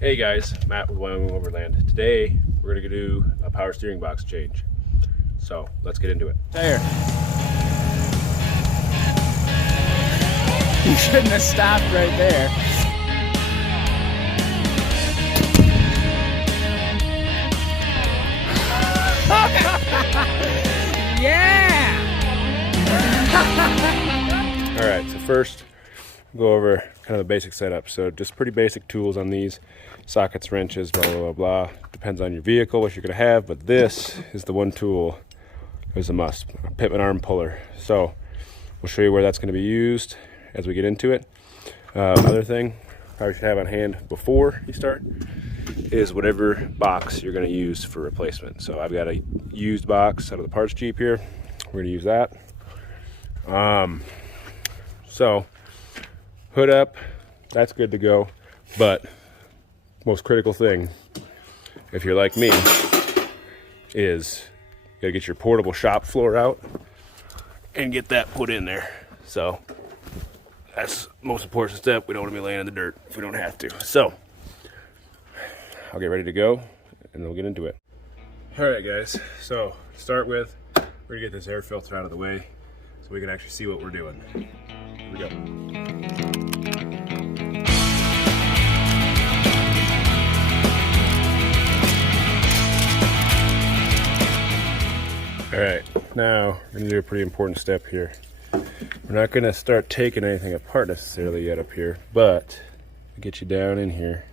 Hey guys, Matt with Wyoming Overland. Today we're gonna do a power steering box change. So let's get into it. There. You shouldn't have stopped right there. Yeah! All right, so first go over kind of the basic setup. So just pretty basic tools on these: sockets, wrenches, blah, blah, blah, blah. Depends on your vehicle, what you're gonna have, but this is the one tool is a must, a Pitman arm puller. So we'll show you where that's gonna be used as we get into it. Another thing probably should have on hand before you start is whatever box you're gonna use for replacement. So I've got a used box out of the parts Jeep here. We're gonna use that. So hood up, that's good to go. But most critical thing, if you're like me, is you gotta get your portable shop floor out and get that put in there. So that's the most important step. We don't want to be laying in the dirt if we don't have to. So I'll get ready to go and we'll get into it. All right guys, so to start with, we're gonna get this air filter out of the way so we can actually see what we're doing. Here we go. All right, now we're gonna do a pretty important step here. We're not gonna start taking anything apart necessarily yet up here, but I'll get you down in here.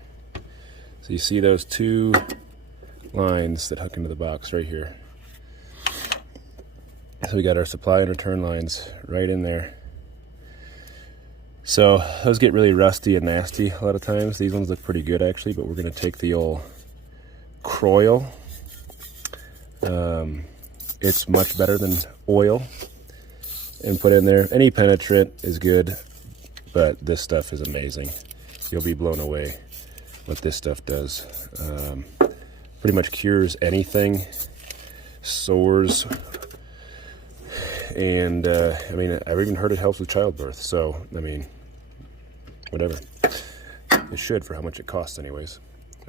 So you see those two lines that hook into the box right here. So we got our supply and return lines right in there. So those get really rusty and nasty a lot of times. These ones look pretty good actually, but we're gonna take the old Croil. It's much better than oil, and put in there. Any penetrant is good, but this stuff is amazing. You'll be blown away what this stuff does. Pretty much cures anything, sores, and I mean, I've even heard it helps with childbirth. So I mean, whatever. It should, for how much it costs anyways.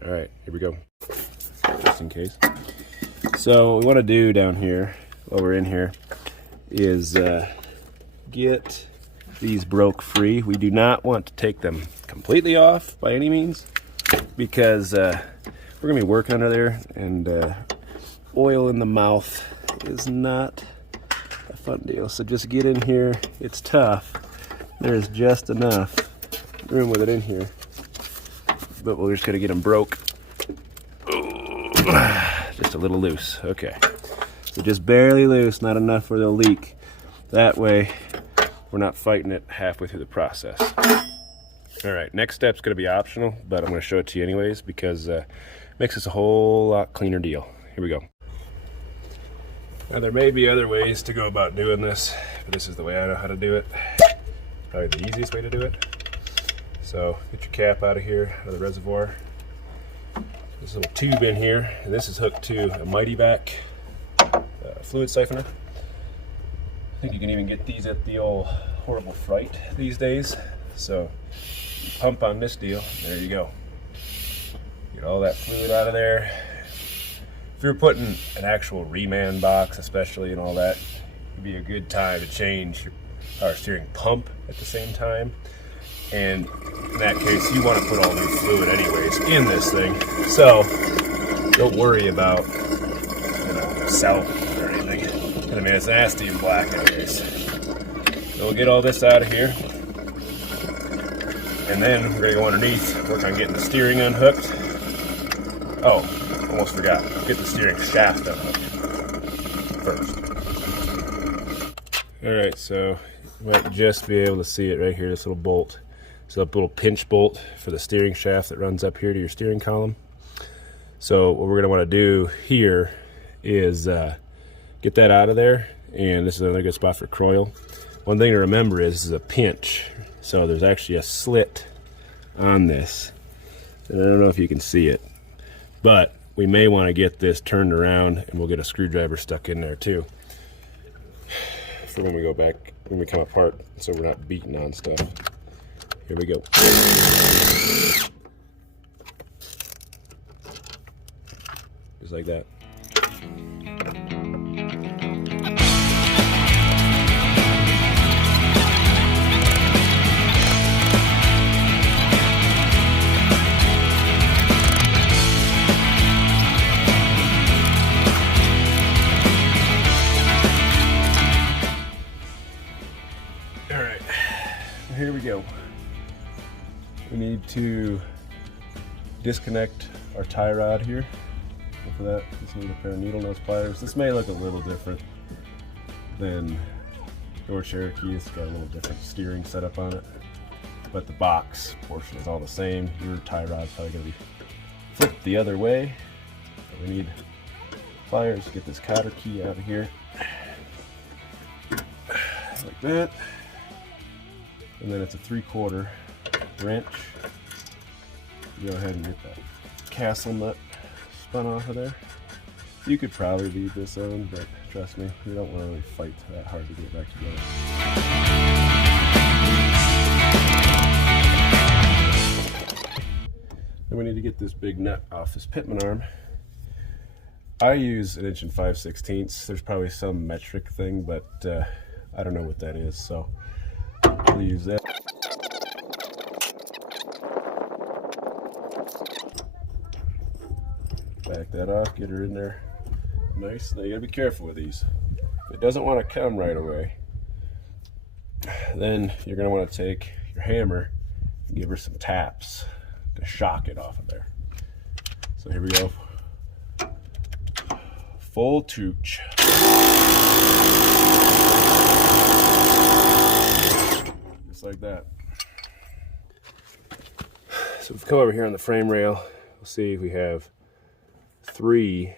All right, here we go, just in case. So what we want to do down here, while we're in here, is get these broke free. We do not want to take them completely off by any means, because we're gonna be working under there, and oil in the mouth is not a fun deal. So just get in here. It's tough. There's just enough room with it in here, but we're just gonna get them broke. Just a little loose. Okay, so just barely loose, not enough where they'll leak. That way we're not fighting it halfway through the process. All right, next step's gonna be optional, but I'm gonna show it to you anyways because it makes this a whole lot cleaner deal. Here we go. Now there may be other ways to go about doing this, but this is the way I know how to do it. Probably the easiest way to do it. So get your cap out of here, out of the reservoir. This little tube in here, and this is hooked to a Mighty Vac fluid siphoner. I think you can even get these at the old Horrible Fright these days. So you pump on this deal, there you go. Get all that fluid out of there. If you're putting an actual reman box especially and all that, it'd be a good time to change your power steering pump at the same time. And in that case, you want to put all new fluid anyways in this thing. So don't worry about, salvage or anything. And I mean, it's nasty and black anyways. So we'll get all this out of here. And then we're gonna go underneath, work on getting the steering unhooked. Oh, almost forgot. Get the steering shaft unhooked first. All right, so you might just be able to see it right here, this little bolt. It's a little pinch bolt for the steering shaft that runs up here to your steering column. So what we're gonna wanna do here is get that out of there, and this is another good spot for Croil. One thing to remember is this is a pinch. So there's actually a slit on this, and I don't know if you can see it, but we may wanna get this turned around, and we'll get a screwdriver stuck in there too for when we go back, when we come apart, so we're not beating on stuff. Here we go. just like that. Alright, here we go. We need to disconnect our tie rod here. And for that, just need a pair of needle nose pliers. This may look a little different than your Cherokee. It's got a little different steering setup on it, but the box portion is all the same. Your tie rod's probably going to be flipped the other way. So we need pliers to get this cotter key out of here, like that. And then it's a 3/4 wrench. Go ahead and get that castle nut spun off of there. You could probably leave this on, but trust me, you don't want to really fight that hard to get back together. Then we need to get this big nut off this pitman arm. I use 1 5/16". There's probably some metric thing, but I don't know what that is, so we'll use that. Back that off, get her in there nice. Now you gotta be careful with these. If it doesn't want to come right away, then you're gonna want to take your hammer and give her some taps to shock it off of there. So here we go. Full tooch. Just like that. So if we come over here on the frame rail, we'll see we have 3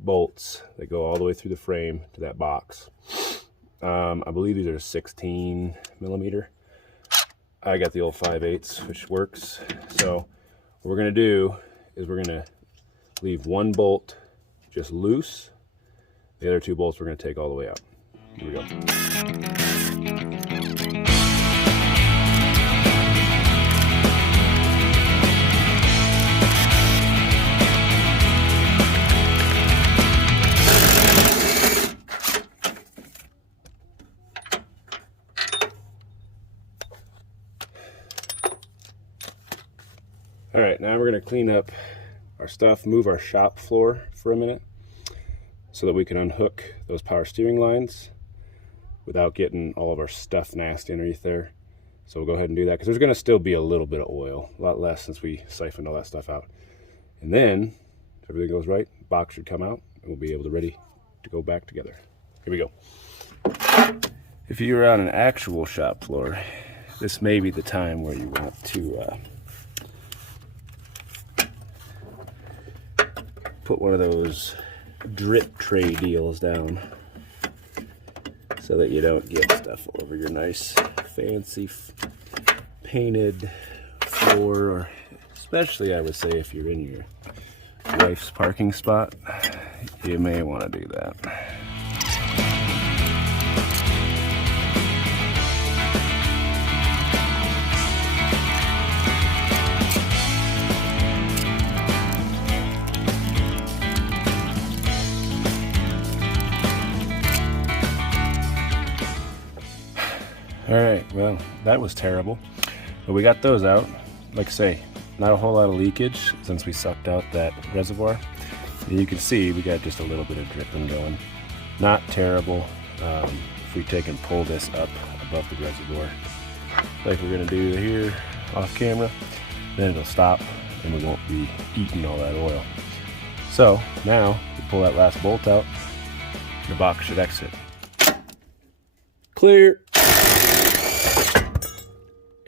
bolts that go all the way through the frame to that box. I believe these are 16 millimeter. I got the old 5/8, which works. So what we're gonna do is we're gonna leave 1 bolt just loose. The other 2 bolts we're gonna take all the way out. Here we go. All right, now we're gonna clean up our stuff, move our shop floor for a minute so that we can unhook those power steering lines without getting all of our stuff nasty underneath there. So we'll go ahead and do that because there's gonna still be a little bit of oil, a lot less since we siphoned all that stuff out. And then, if everything goes right, the box should come out and we'll be able to ready to go back together. Here we go. If you're on an actual shop floor, this may be the time where you want to put one of those drip tray deals down so that you don't get stuff all over your nice fancy painted floor, or especially I would say if you're in your wife's parking spot, you may want to do that. All right, well, that was terrible, but we got those out. Like I say, not a whole lot of leakage since we sucked out that reservoir. And you can see we got just a little bit of dripping going. Not terrible. If we take and pull this up above the reservoir, like we're gonna do here off camera, then it'll stop and we won't be eating all that oil. So now we pull that last bolt out, the box should exit. Clear.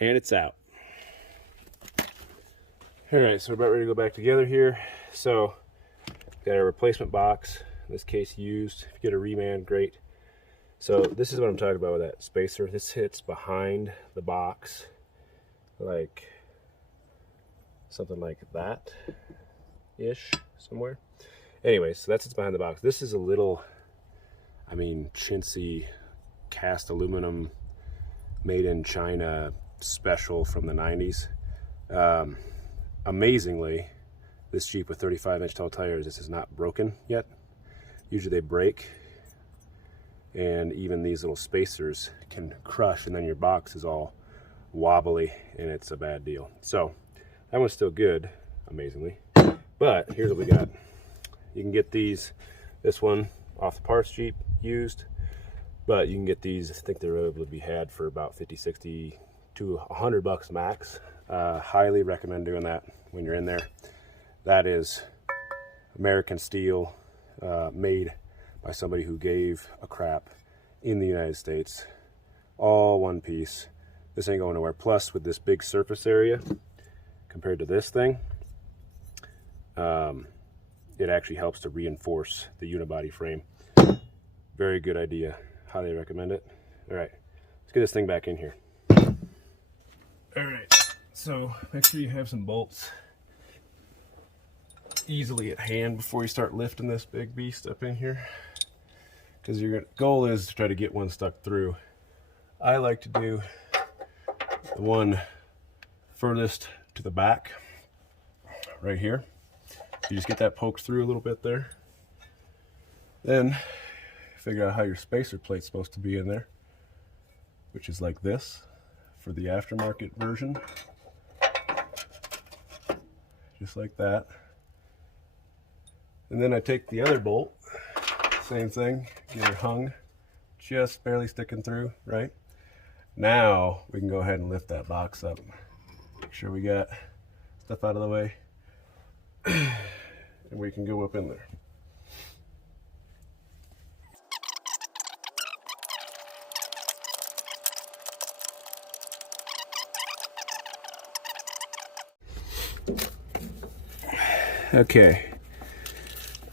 And it's out. All right, so we're about ready to go back together here. So, got a replacement box, in this case used. If you get a reman, great. So this is what I'm talking about with that spacer. This hits behind the box, like something like that-ish, somewhere. Anyway, so that's what's behind the box. This is a little, I mean, chintzy cast aluminum, made in China, special from the 90s. Amazingly, This Jeep with 35-inch tall tires, this is not broken yet. Usually they break, and even these little spacers can crush, and then your box is all wobbly, and it's a bad deal. So that one's still good, amazingly. But here's what we got. You can get this one off the parts Jeep used, but you can get these, I think they're able to be had for about 50, 60 to $100 max. Highly recommend doing that when you're in there. That is American steel, made by somebody who gave a crap in the United States. All one piece. This ain't going nowhere. Plus, with this big surface area compared to this thing, it actually helps to reinforce the unibody frame. Very good idea. Highly recommend it. All right, let's get this thing back in here. All right, so make sure you have some bolts easily at hand before you start lifting this big beast up in here, because your goal is to try to get one stuck through. I like to do the one furthest to the back right here. You just get that poked through a little bit there, then figure out how your spacer plate's supposed to be in there, which is like this for the aftermarket version, just like that. And then I take the other bolt, same thing, get it hung, just barely sticking through, right? Now we can go ahead and lift that box up. Make sure we got stuff out of the way, and we can go up in there. Okay.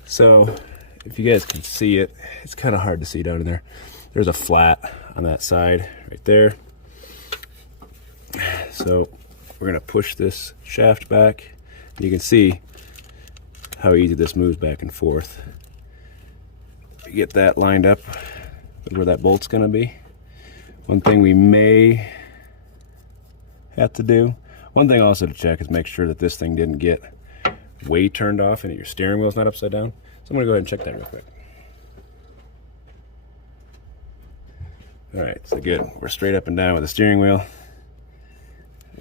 So, if you guys can see it, it's kind of hard to see down in there. There's a flat on that side right there. So, we're going to push this shaft back. You can see how easy this moves back and forth. Get that lined up with where that bolt's going to be. One thing we may have to do, one thing also to check is make sure that this thing didn't get way turned off and that your steering wheel's not upside down. So I'm gonna go ahead and check that real quick. All right, so good. We're straight up and down with the steering wheel.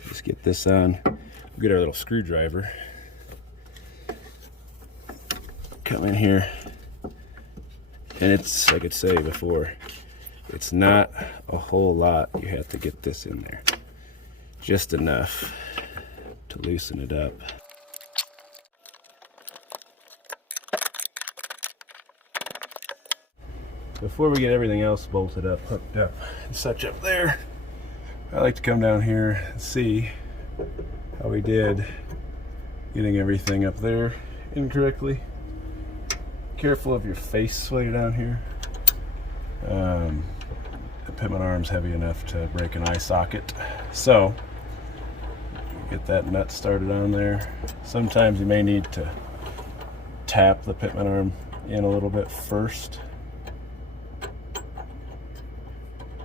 Just get this on. We'll get our little screwdriver. Come in here. And it's, like I said before, it's not a whole lot. You have to get this in there. Just enough to loosen it up. Before we get everything else bolted up, hooked up, and such up there, I like to come down here and see how we did getting everything up there incorrectly. Careful of your face while you're down here. The pivot arm's heavy enough to break an eye socket. So, get that nut started on there. Sometimes you may need to tap the pitman arm in a little bit first,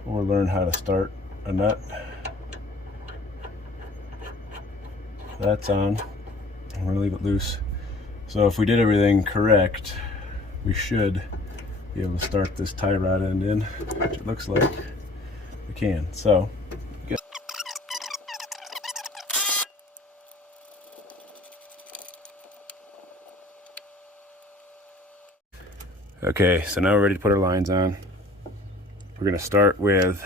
or learn how to start a nut. That's on. I'm gonna leave it loose. So if we did everything correct, we should be able to start this tie rod end in, which it looks like we can. So, good. Okay, so now we're ready to put our lines on. We're going to start with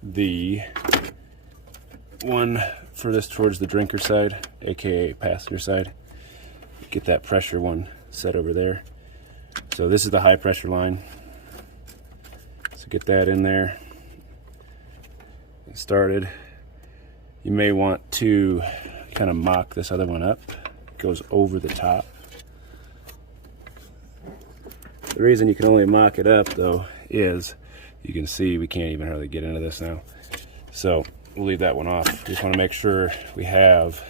the one furthest towards the drinker side, aka passenger side. Get that pressure one set over there. So this is the high pressure line. So get that in there and started. You may want to kind of mock this other one up. It goes over the top. The reason you can only mock it up though is you can see we can't even hardly get into this now. So we'll leave that one off. We just want to make sure we have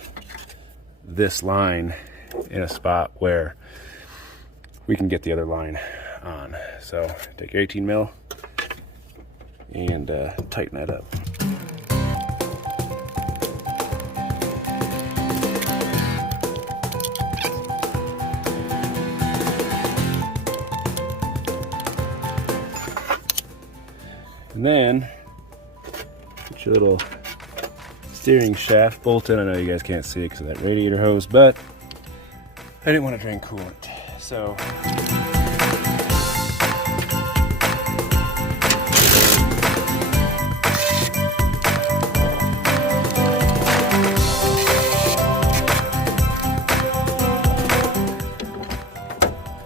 this line in a spot where we can get the other line on. So take your 18 mil and tighten that up. And then get your little steering shaft bolt in. I know you guys can't see it because of that radiator hose, but I didn't want to drain coolant. So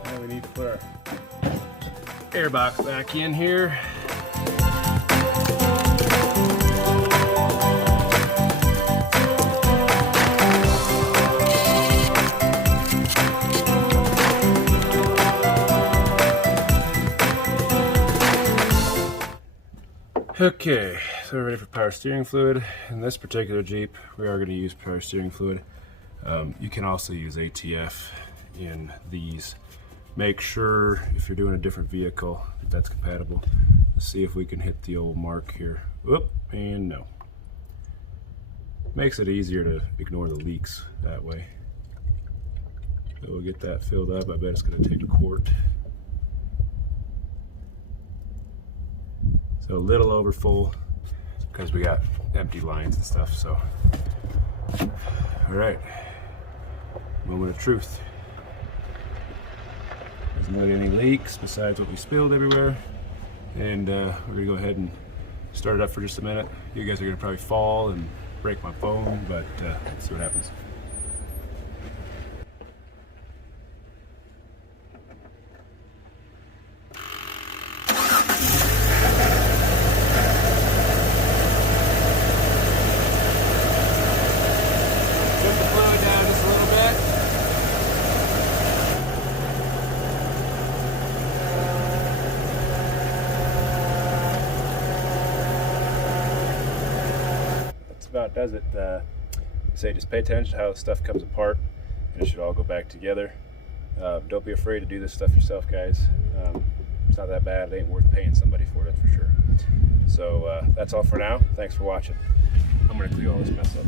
now we need to put our air box back in here. Okay, so we're ready for power steering fluid. In this particular Jeep, we are going to use power steering fluid. You can also use ATF in these. Make sure if you're doing a different vehicle that that's compatible. Let's see if we can hit the old mark here. Whoop, and no. Makes it easier to ignore the leaks that way. So we'll get that filled up. I bet it's going to take a quart. So a little over full because we got empty lines and stuff. So, all right, moment of truth. There's not any leaks besides what we spilled everywhere. And we're gonna go ahead and start it up for just a minute. You guys are gonna probably fall and break my phone, but let's see what happens. About does it. Say just pay attention to how stuff comes apart, and it should all go back together. Don't be afraid to do this stuff yourself, guys. It's not that bad. It ain't worth paying somebody for it, that's for sure. So that's all for now. Thanks for watching. I'm gonna clean all this mess up.